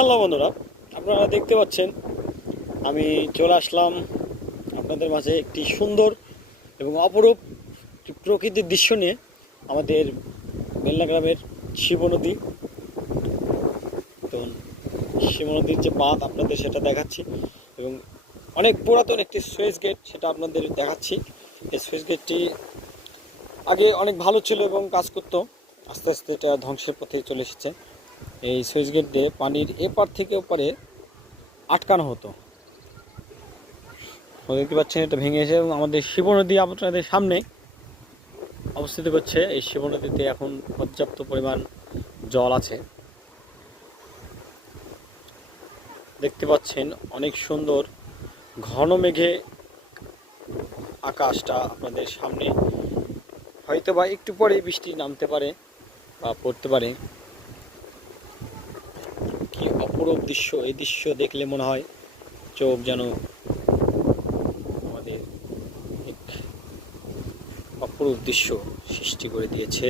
Hello বন্ধুরা, আপনারা দেখতে পাচ্ছেন আমি চলে আসলাম আপনাদের মাঝে একটি সুন্দর এবং অপরূপ একটি প্রকৃতির দৃশ্য নিয়ে। আমাদের মেলনা গ্রামের শিব নদী, তো শিব নদীর যে বাঁধ আপনাদের সেটা দেখাচ্ছি, এবং অনেক পুরাতন একটি সুইচ গেট সেটা আপনাদের দেখাচ্ছি। এই সুইচ গেটটি আগে অনেক ভালো ছিল এবং কাজ করতো, আস্তে আস্তে এটা ধ্বংসের পথে চলে এসেছে। এই সুইচ গেট দিয়ে পানির এপার থেকে ওপারে আটকানো হতো। দেখতে পাচ্ছেন এটা ভেঙে এসে এবং আমাদের শিব নদী আপনাদের সামনে অবস্থিত করছে। এই শিব নদীতে এখন পর্যাপ্ত পরিমাণ জল আছে। দেখতে পাচ্ছেন অনেক সুন্দর ঘন মেঘে আকাশটা আপনাদের সামনে, হয়তো বা একটু পরে বৃষ্টি নামতে পারে বা পড়তে পারে। কি অপরূপ দৃশ্য! এই দৃশ্য দেখলে মনে হয় চোখ যেন আমাদের এক অপরূপ দৃশ্য সৃষ্টি করে দিয়েছে।